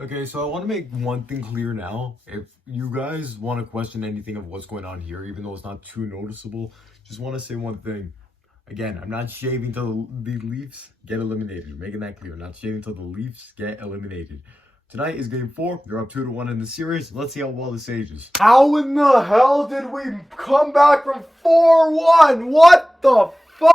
Okay, so I want to make one thing clear now. If you guys want to question anything of what's going on here, even though it's not too noticeable, just want to say one thing. Again, I'm not shaving till the Leafs get eliminated. Making that clear. Not shaving till the Leafs get eliminated. Tonight is game 4. They're up 2-1 in the series. Let's see how well this ages. How in the hell did we come back from 4-1? What the fuck?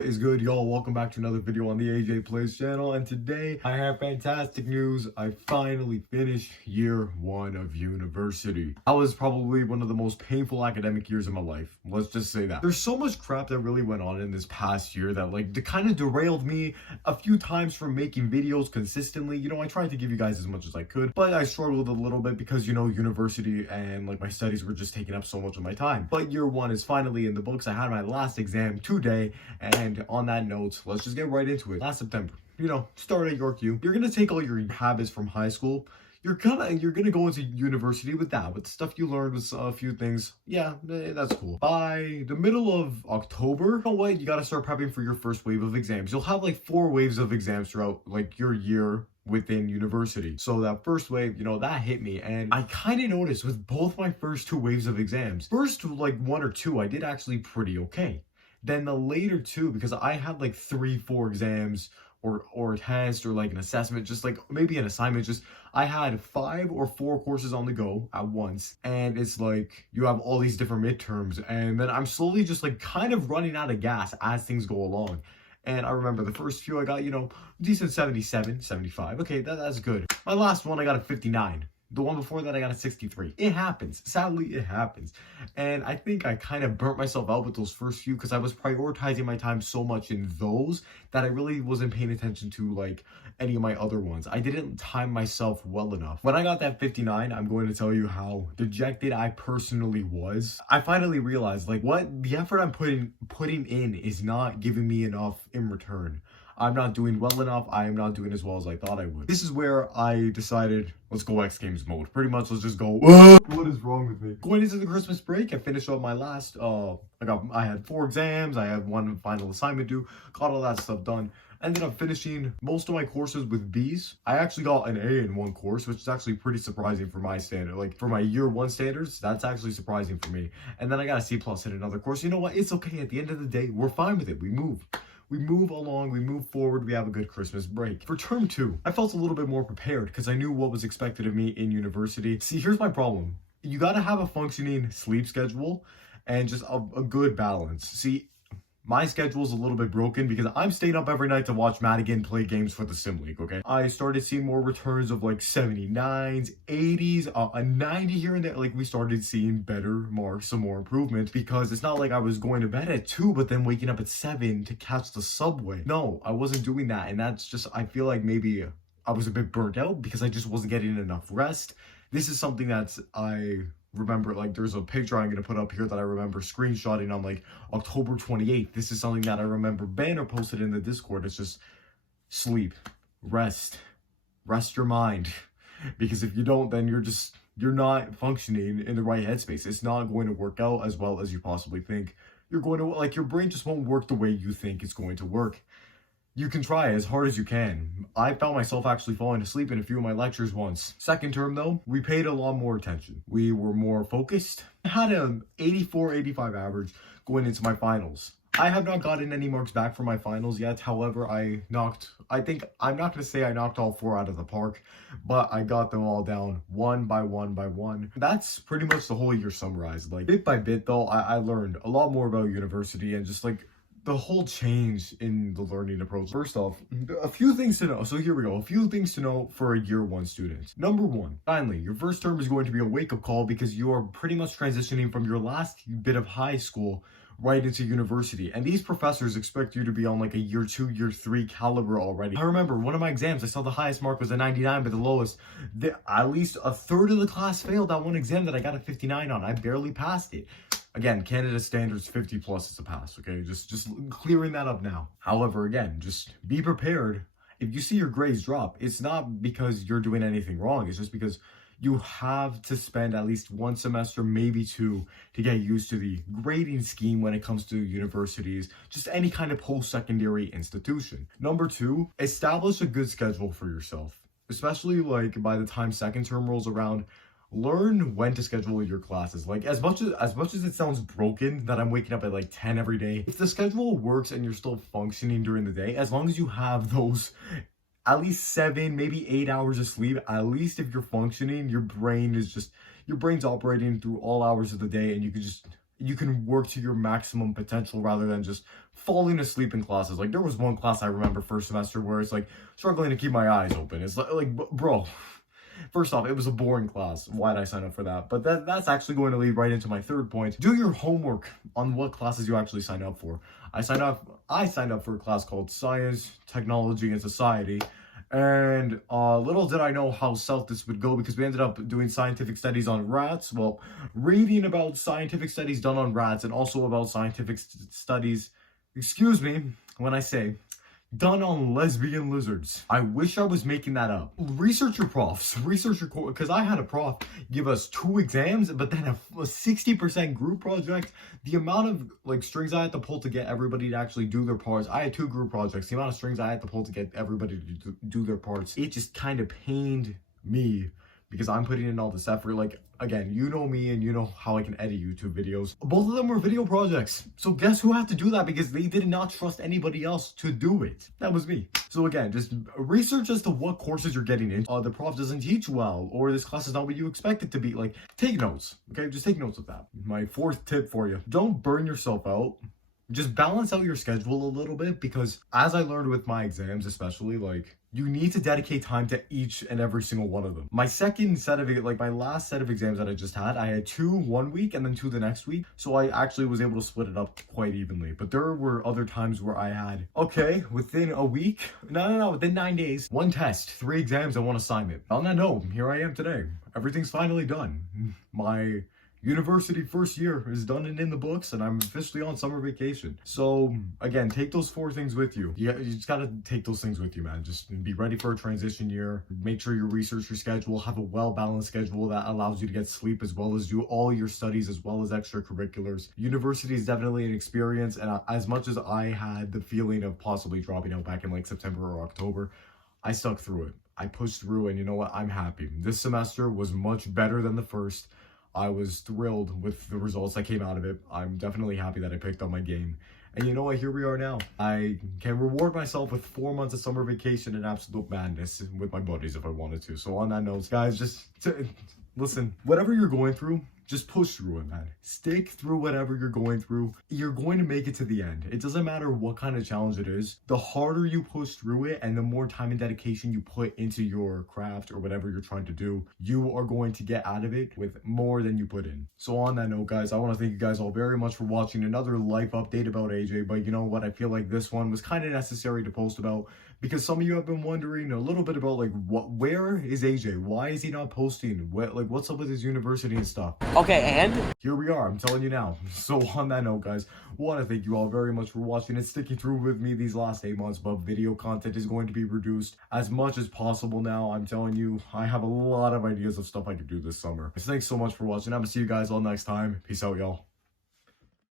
Is good, y'all. Welcome back to another video on the AJ Plays channel, and today I have fantastic news. I finally finished year 1 of university. That was probably one of the most painful academic years of my life. Let's just say that. There's so much crap that really went on in this past year that kind of derailed me a few times from making videos consistently. You know, I tried to give you guys as much as I could, but I struggled a little bit because, you know, university and my studies were just taking up so much of my time. But year 1 is finally in the books. I had my last exam today, and on that note, let's just get right into it. Last September, you know, start at York U. You're gonna take all your habits from high school. You're gonna go into university with that, with the stuff you learned, with a few things. Yeah, that's cool. By the middle of October, you know what? You gotta start prepping for your first wave of exams. You'll have 4 waves of exams throughout your year within university. So that first wave, you know, that hit me, and I kind of noticed with both my first 2 waves of exams. First 1 or 2, I did actually pretty okay. Then the later 2, because I had 3-4 exams or a test or an assessment, just maybe an assignment, just I had 5 or 4 courses on the go at once, and it's you have all these different midterms, and then I'm slowly just kind of running out of gas as things go along. And I remember the first few I got, you know, decent 77, 75. Okay, that's good. My last one I got a 59. The one before that, I got a 63. It happens. Sadly, it happens. And I think I kind of burnt myself out with those first few because I was prioritizing my time so much in those that I really wasn't paying attention to any of my other ones. I didn't time myself well enough. When I got that 59, I'm going to tell you how dejected I personally was. I finally realized what the effort I'm putting in is not giving me enough in return. I'm not doing well enough. I am not doing as well as I thought I would. This is where I decided, let's go X Games mode. Pretty much, let's just go, what is wrong with me? Going into the Christmas break, I finished up my last, I had 4 exams. I had 1 final assignment due. Got all that stuff done. Ended up finishing most of my courses with B's. I actually got an A in 1 course, which is actually pretty surprising for my standard. For my year 1 standards, that's actually surprising for me. And then I got a C+ in another course. You know what? It's okay. At the end of the day, we're fine with it. We move along, we move forward, we have a good Christmas break. For term 2, I felt a little bit more prepared because I knew what was expected of me in university. See, here's my problem. You gotta have a functioning sleep schedule and just a good balance. See, my schedule is a little bit broken because I'm staying up every night to watch Madigan play games for the Sim League, okay? I started seeing more returns of 79s, 80s, a 90 here and there. We started seeing better marks, some more improvements, because it's not like I was going to bed at 2 but then waking up at 7 to catch the subway. No, I wasn't doing that, and that's just, I feel like maybe I was a bit burnt out because I just wasn't getting enough rest. This is something that I remember, there's a picture I'm going to put up here that I remember screenshotting on October 28th. This is something that I remember Banner posted in the Discord. It's just sleep, rest your mind, because if you don't, then you're not functioning in the right headspace. It's not going to work out as well as you possibly think. You're going to your brain just won't work the way you think it's going to work. You can try as hard as you can. I found myself actually falling asleep in a few of my lectures once. Second term though, we paid a lot more attention. We were more focused. I had an 84, 85 average going into my finals. I have not gotten any marks back from my finals yet. However, I'm not going to say I knocked all 4 out of the park, but I got them all down one by one. That's pretty much the whole year summarized. Bit by bit though, I learned a lot more about university and just the whole change in the learning approach. First off, a few things to know. So here we go. A few things to know for a year 1 student. Number 1, finally, your first term is going to be a wake-up call because you are pretty much transitioning from your last bit of high school right into university. And these professors expect you to be on a year 2, year 3 caliber already. I remember one of my exams, I saw the highest mark was a 99, but the lowest, at least a third of the class failed that one exam that I got a 59 on. I barely passed it. Again, Canada standards 50 plus is a pass, okay? Just clearing that up now. However, again, just be prepared. If you see your grades drop, it's not because you're doing anything wrong. It's just because you have to spend at least 1 semester, maybe 2, to get used to the grading scheme when it comes to universities, just any kind of post-secondary institution. Number 2, establish a good schedule for yourself. especially like by the time second term rolls around, learn when to schedule your classes. Like as much as it sounds broken that I'm waking up at like 10 every day, if the schedule works and you're still functioning during the day, as long as you have those at least 7, maybe 8 hours of sleep, at least if you're functioning, your brain's operating through all hours of the day, and you can work to your maximum potential rather than just falling asleep in classes. Like there was one class I remember first semester where it's like struggling to keep my eyes open. It's like bro, first off, it was a boring class. Why'd I sign up for that? But that's actually going to lead right into my third point. Do your homework on what classes you actually sign up for. I signed up for a class called Science, Technology, and Society. And little did I know how south this would go, because we ended up doing scientific studies on rats. Well, reading about scientific studies done on rats, and also about scientific studies, excuse me when I say, done on lesbian lizards. I wish I was making that up. Research your profs, research your core, because I had a prof give us 2 exams, but then a 60% group project. The amount of like strings I had to pull to get everybody to actually do their parts. I had 2 group projects. The amount of strings I had to pull to get everybody to do their parts, it just kind of pained me, because I'm putting in all this effort. Like, again, you know me and you know how I can edit YouTube videos. Both of them were video projects. So guess who had to do that, because they did not trust anybody else to do it? That was me. So again, just research as to what courses you're getting in. The prof doesn't teach well, or this class is not what you expect it to be. Like, take notes, okay? Just take notes of that. My 4th tip for you: don't burn yourself out. Just balance out your schedule a little bit, because as I learned with my exams especially, like, you need to dedicate time to each and every single one of them. My last set of exams that I just had, I had 2 one week and then 2 the next week. So I actually was able to split it up quite evenly. But there were other times where I had, okay, within a week, within 9 days, 1 test, 3 exams, and 1 assignment. On that note, here I am today. Everything's finally done. My university first year is done and in the books, and I'm officially on summer vacation. So again, take those 4 things with you. You just gotta take those things with you, man. Just be ready for a transition year. Make sure you research your schedule, have a well-balanced schedule that allows you to get sleep as well as do all your studies as well as extracurriculars. University is definitely an experience, and as much as I had the feeling of possibly dropping out back in like September or October, I stuck through it. I pushed through, and you know what? I'm happy. This semester was much better than the first. I was thrilled with the results that came out of it. I'm definitely happy that I picked up my game. And you know what? Here we are now. I can reward myself with 4 months of summer vacation and absolute madness with my buddies if I wanted to. So on that note, guys, just listen, whatever you're going through, just push through it, man. Stick through whatever you're going through. You're going to make it to the end. It doesn't matter what kind of challenge it is. The harder you push through it and the more time and dedication you put into your craft or whatever you're trying to do, you are going to get out of it with more than you put in. So on that note, guys, I want to thank you guys all very much for watching another life update about AJ. But you know what? I feel like this one was kind of necessary to post about, because some of you have been wondering a little bit about like where is AJ? Why is he not posting? What's up with his university and stuff? Okay, and? Here we are, I'm telling you now. So on that note, guys, I want to thank you all very much for watching and sticking through with me these last 8 months, but video content is going to be reduced as much as possible now. I'm telling you, I have a lot of ideas of stuff I could do this summer. Thanks so much for watching. I'm gonna see you guys all next time. Peace out, y'all.